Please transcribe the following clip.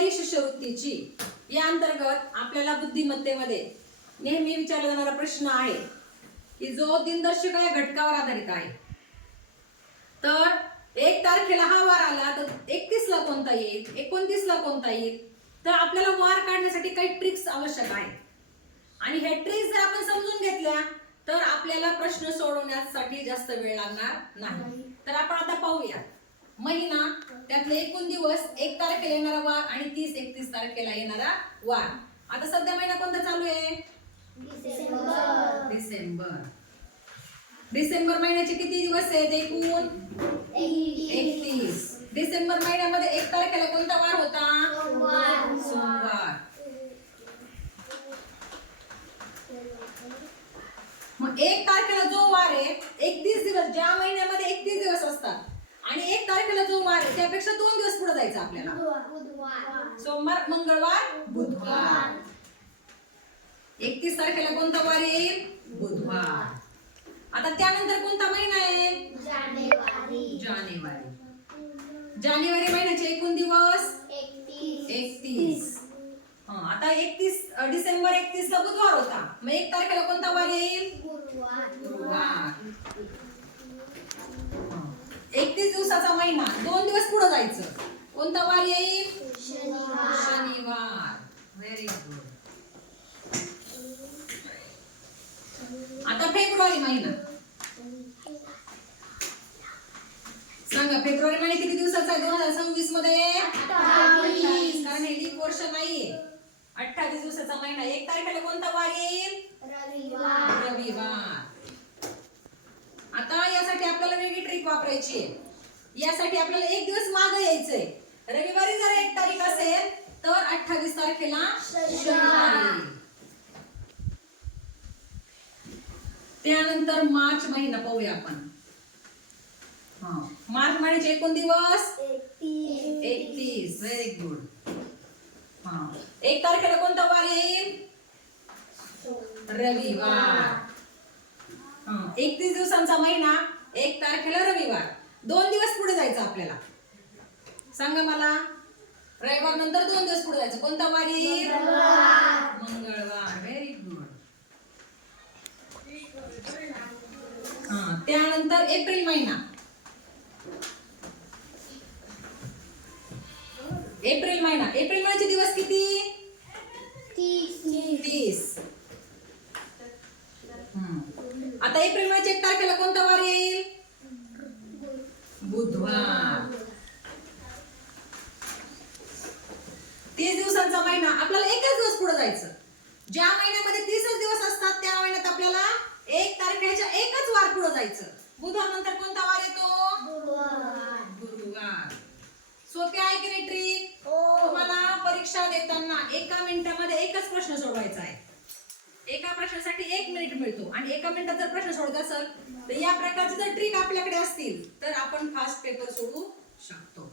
तयारी शिष्यवृत्तीची या अंतर्गत आपल्याला बुद्धिमत्तेमध्ये नेहमी विचारला जाणारा प्रश्न आहे की जो दिनदर्शिका या घटकावर आधारित आहे. तर 1 तारखेला हा वार आला तर 31 ला कोणता येईल, 29 ला कोणता येईल. तर आपल्याला वार काढण्यासाठी काही ट्रिक्स आवश्यक आहे आणि हे ट्रिक्स जर आपण समजून घेतल्या तर आपल्याला प्रश्न सोडवण्यासाठी जास्त वेळ लागणार नाही. तर आपण आता पाहूया महिना, त्यातले एकूण दिवस, 1 तारखेला येणारा वार आणि 30-31 तारखेला येणारा वार. आता सध्या महिना कोणता चालू आहे? डिसेंबर. डिसेंबर महिन्याचे किती दिवस आहेत एकूण? 31. डिसेंबर महिन्यामध्ये 1 तारखेला कोणता वार होता? सोमवार. मग 1 तारखेला जो वार आहे 31 दिवस, ज्या महिन्यामध्ये 31 दिवस असतात आणि 1 तारखेला जो वार आहे त्यापेक्षा 2 दिवस पुढे जायचं आपल्याला. सोमवार, मंगळवार, बुधवार. 31 तारखेला कोणता वार येईल? बुधवार. आता त्यानंतर कोणता महिना आहे? जानेवारी. जानेवारी महिन्याचे एकूण दिवस 31. आता 31 डिसेंबर 31 ला बुधवार होता. मग 1 तारखेला कोणता वार येईल? गुरुवार. 31 दिवसाचा महिना, 2 दिवस पुढे जायचं. कोणता वार येईल? शनिवार. Very good. आता फेब्रुवारी महिना सांगा, फेब्रुवारी महिना किती दिवसाचा आहे 2026 मध्ये? 28. कारण हे लीप वर्ष नाहीये. 28 दिवसाचा महिना. 1 तारखेला कोणता वार येईल? रविवार. आता यासाठी आपल्याला वेगळी ट्रिक वापरायची आहे. यासाठी आपल्याला 1 दिवस मागे यायचंय. रविवारी जर 1 तारीख असेल तर 28 तारखेला शनिवारी. त्यानंतर मार्च महिना पाहूया आपण. मार्च महिन्याचे एकूण दिवस 31. Very good. 1 तारखेला कोणता वार येईल? रविवार. 31 दिवसांचा महिना, 1 तारखेला रविवार. 2 दिवस पुढे जायचं आपल्याला. सांगा मला, रविवार नंतर 2 दिवस पुढे जायचं. कोणता वार येईल? मंगळवार. Very good. त्यानंतर एप्रिल महिना. एप्रिल महिन्याचे दिवस किती? 30. आता एप्रिल महिन्याच्या 1 तारखेला कोणता वार येईल? बुधवार. 30 दिवसांचा महिना, आपल्याला एकच दिवस पुढे जायचं. ज्या महिन्यामध्ये 30 दिवस असतात त्या महिन्यात आपल्याला 1 तारखेच्या एकच वार पुढे जायचं. बुधवार नंतर कोणता वार येतो? गुरुवार. सोपी आहे की नाही ट्रिक? तुम्हाला परीक्षा देताना 1 मिनिटामध्ये एकच प्रश्न सोडवायचा आहे. एका प्रश्नासाठी 1 मिनिट मिळतो आणि 1 मिनिटात जर प्रश्न सोडत असेल तर या प्रकारचे जर ट्रिक आपल्याकडे असतील तर आपण फास्ट पेपर सोडवू शकतो.